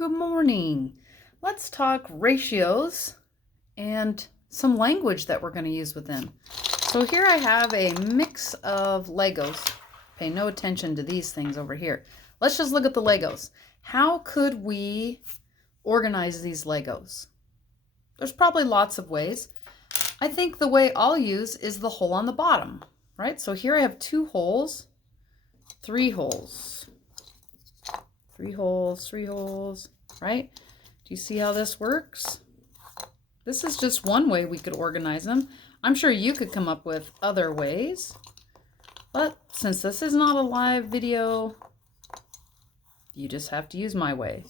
Good morning. Let's talk ratios and some language that we're going to use with them. So here I have a mix of Legos. Pay no attention to these things over here. Let's just look at the Legos. How could we organize these Legos? There's probably lots of ways. I think the way I'll use is the hole on the bottom, right? So here I have 2 holes, 3 holes. 3 holes, right? Do you see how this works? This is just one way we could organize them. I'm sure you could come up with other ways, but since this is not a live video, you just have to use my way.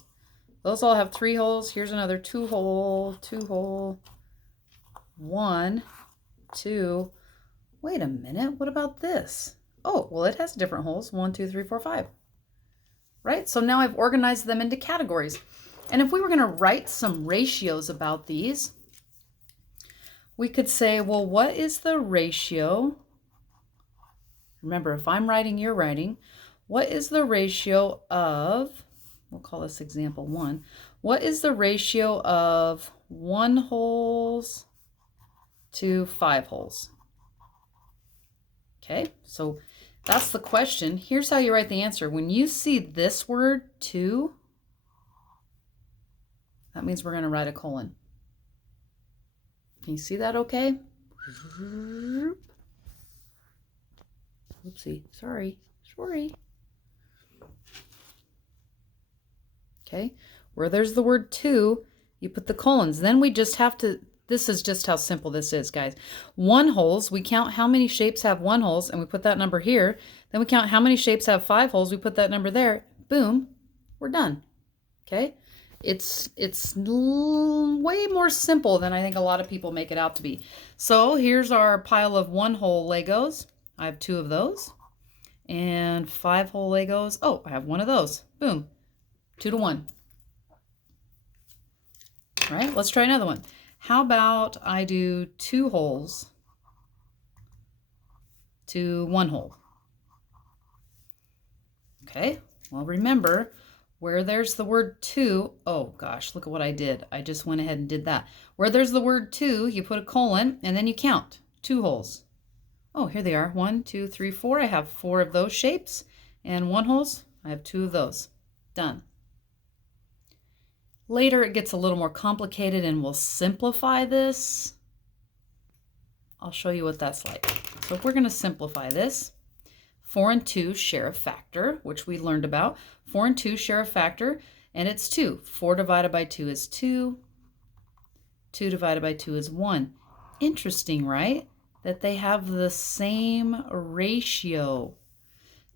Those all have 3 holes. Here's another 2 hole, 1, 2. Wait a minute, what about this? Oh, well, it has different holes, 1, 2, 3, 4, 5. Right? So now I've organized them into categories. And if we were going to write some ratios about these, we could say, well, what is the ratio? Remember, if I'm writing, you're writing. What is the ratio of, we'll call this example 1. What is the ratio of 1 holes to 5 holes? Okay, so that's the question. Here's how you write the answer. When you see this word 2, that means we're going to write a colon. Can you see that okay? Oopsie, sorry. Okay, where there's the word 2, you put the colons. Then we just have to, this is just how simple this is, guys. 1 holes, we count how many shapes have 1 holes, and we put that number here. Then we count how many shapes have 5 holes, we put that number there. Boom, we're done. Okay? It's way more simple than I think a lot of people make it out to be. So here's our pile of 1 hole Legos. I have 2 of those. And 5 hole Legos. Oh, I have 1 of those. Boom. 2 to 1. All right, let's try another one. How about I do 2 holes to 1 hole? Okay, well, remember, where there's the word 2, oh gosh, look at what I did. I just went ahead and did that. Where there's the word 2, you put a colon, and then you count 2 holes. Oh, here they are. 1, 2, 3, 4. I have 4 of those shapes. And 1 holes, I have 2 of those. Done. Later, it gets a little more complicated, and we'll simplify this. I'll show you what that's like. So if we're going to simplify this, 4 and 2 share a factor, which we learned about. 4 and 2 share a factor, and it's 2. 4 divided by 2 is 2. 2 divided by 2 is 1. Interesting, right? That they have the same ratio.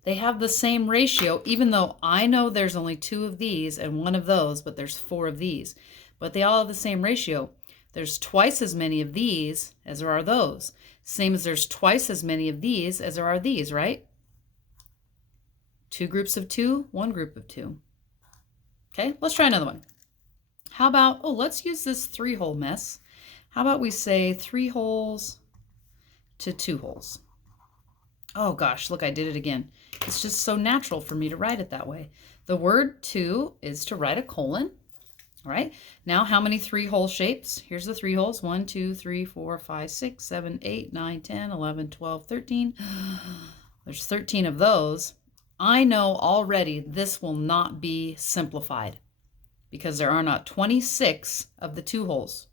They have the same ratio, even though I know there's only 2 of these and 1 of those, but there's 4 of these. But they all have the same ratio. There's twice as many of these as there are those. Same as there's twice as many of these as there are these, right? 2 groups of 2, 1 group of 2. Okay, let's try another one. How about, oh, let's use this 3 hole mess. How about we say 3 holes to 2 holes? Oh gosh, look, I did it again. It's just so natural for me to write it that way. The word 2 is to write a colon. All right, now how many 3 hole shapes? Here's the 3 holes. 1, 2, 3, 4, 5, 6, 7, 8, 9, 10, 11, 12, 13. There's 13 of those. I know already this will not be simplified because there are not 26 of the 2 holes.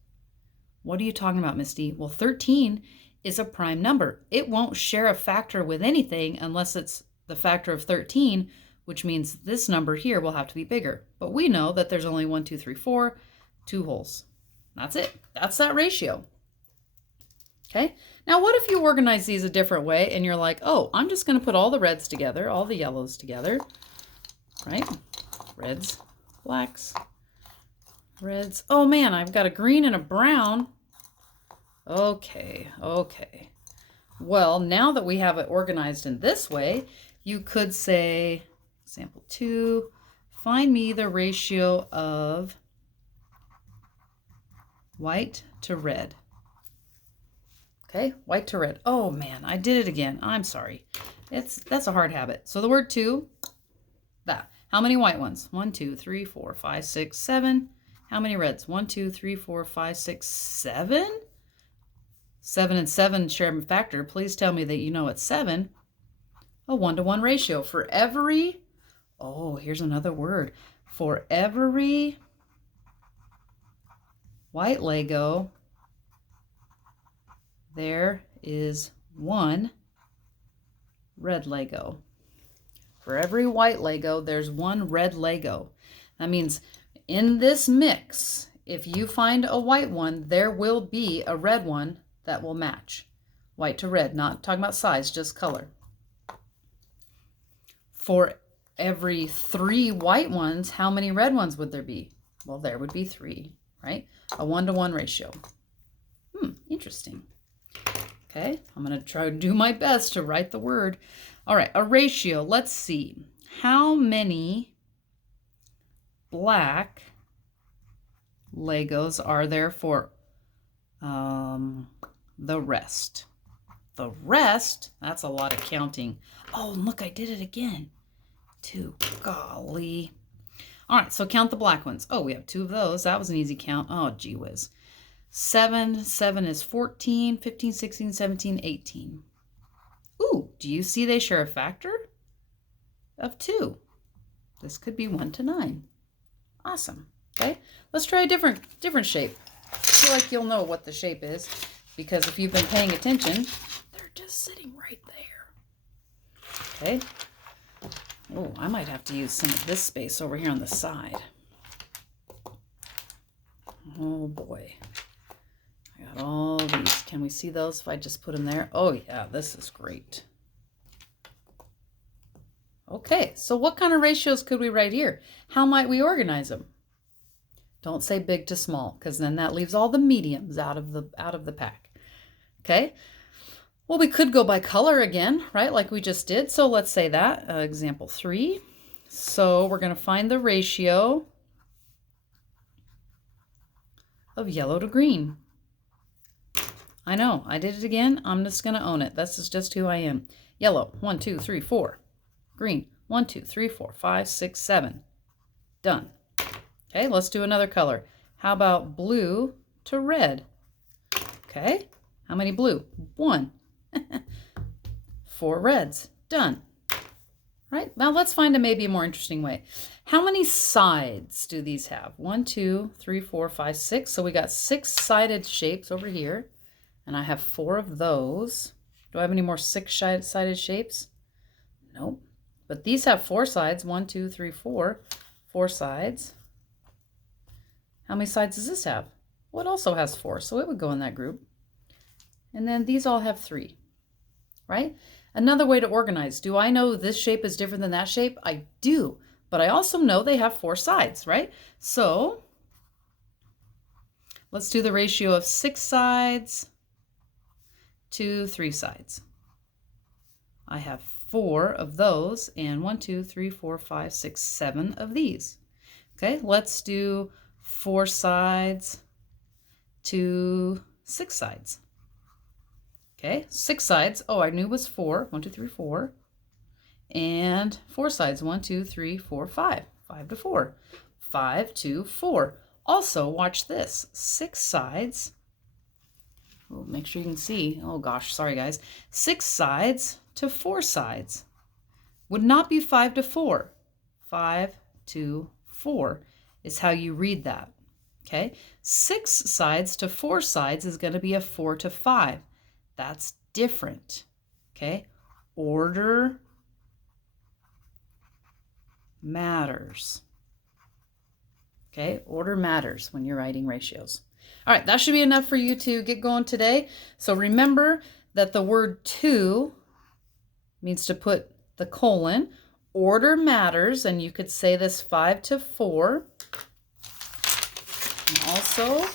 What are you talking about, Misty? Well, 13 is a prime number. It won't share a factor with anything unless it's the factor of 13, which means this number here will have to be bigger. But we know that there's only 1, 2, 3, 4, 2 holes. That's it. That's that ratio. Okay. Now, what if you organize these a different way and you're like, oh, I'm just going to put all the reds together, all the yellows together, right? Reds, blacks, reds. Oh man, I've got a green and a brown. Okay. Well, now that we have it organized in this way, you could say, example 2, find me the ratio of white to red. Okay, white to red. Oh man, I did it again. I'm sorry. That's a hard habit. So the word 2, that. How many white ones? 1, 2, 3, 4, 5, 6, 7. How many reds? 1, 2, 3, 4, 5, 6, 7. 7 and 7 share a factor. Please tell me that you know it's 7. A 1-to-1 ratio. For every, oh, here's another word. For every white Lego, there is 1 red Lego. For every white Lego, there's 1 red Lego. That means in this mix, if you find a white one, there will be a red one that will match. White to red, not talking about size, just color. For every 3 white ones, how many red ones would there be? Well, there would be 3, right? A 1-to-1 ratio. Interesting. Okay, I'm going to try to do my best to write the word. All right, a ratio. Let's see. How many black Legos are there for the rest? The rest, that's a lot of counting. Oh, look, I did it again. 2, golly. All right, so count the black ones. Oh, we have 2 of those. That was an easy count. Oh, gee whiz. 7 is 14, 15, 16, 17, 18. Ooh, do you see they share a factor of 2? This could be 1 to 9. Awesome. Okay, let's try a different shape. I feel like you'll know what the shape is because if you've been paying attention, they're just sitting right there. Okay. Oh, I might have to use some of this space over here on the side. Oh boy. I got all these. Can we see those if I just put them there? Oh yeah, this is great. Okay, so what kind of ratios could we write here? How might we organize them? Don't say big to small, because then that leaves all the mediums out of the pack. Okay. Well, we could go by color again, right? Like we just did. So let's say that, example 3. So we're going to find the ratio of yellow to green. I know, I did it again. I'm just going to own it. This is just who I am. Yellow, 1, 2, 3, 4. Green, 1, 2, 3, 4, 5, 6, 7. Done. Okay, let's do another color. How about blue to red? Okay, how many blue? 1. 4 reds. Done. Right, now let's find maybe a more interesting way. How many sides do these have? 1, 2, 3, 4, 5, 6. So we got 6-sided shapes over here. And I have 4 of those. Do I have any more 6-sided shapes? Nope. But these have 4 sides. 1, 2, 3, 4. 4 sides. How many sides does this have? Well, it also has 4, so it would go in that group. And then these all have 3, right? Another way to organize. Do I know this shape is different than that shape? I do, but I also know they have 4 sides, right? So let's do the ratio of 6 sides to 3 sides. I have 4 of those and 1, 2, 3, 4, 5, 6, 7 of these. Okay, let's do 4 sides to 6 sides. Okay, 6 sides. Oh, I knew it was 4. 1, 2, 3, 4. And 4 sides. 1, 2, 3, 4, 5. 5 to 4. 5 to 4. Also, watch this. 6 sides. Oh, make sure you can see. Oh gosh, sorry guys. 6 sides to 4 sides. Would not be 5 to 4. 5 to 4 is how you read that. Okay, 6 sides to 4 sides is going to be a 4 to 5. That's different. Okay, order matters. Okay, order matters when you're writing ratios. All right, that should be enough for you to get going today. So remember that the word to means to put the colon. Order matters, and you could say this 5 to 4. And also,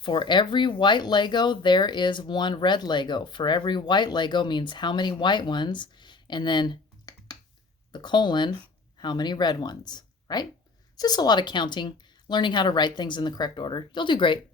for every white Lego, there is 1 red Lego. For every white Lego means how many white ones, and then the colon, how many red ones, right? It's just a lot of counting, learning how to write things in the correct order. You'll do great.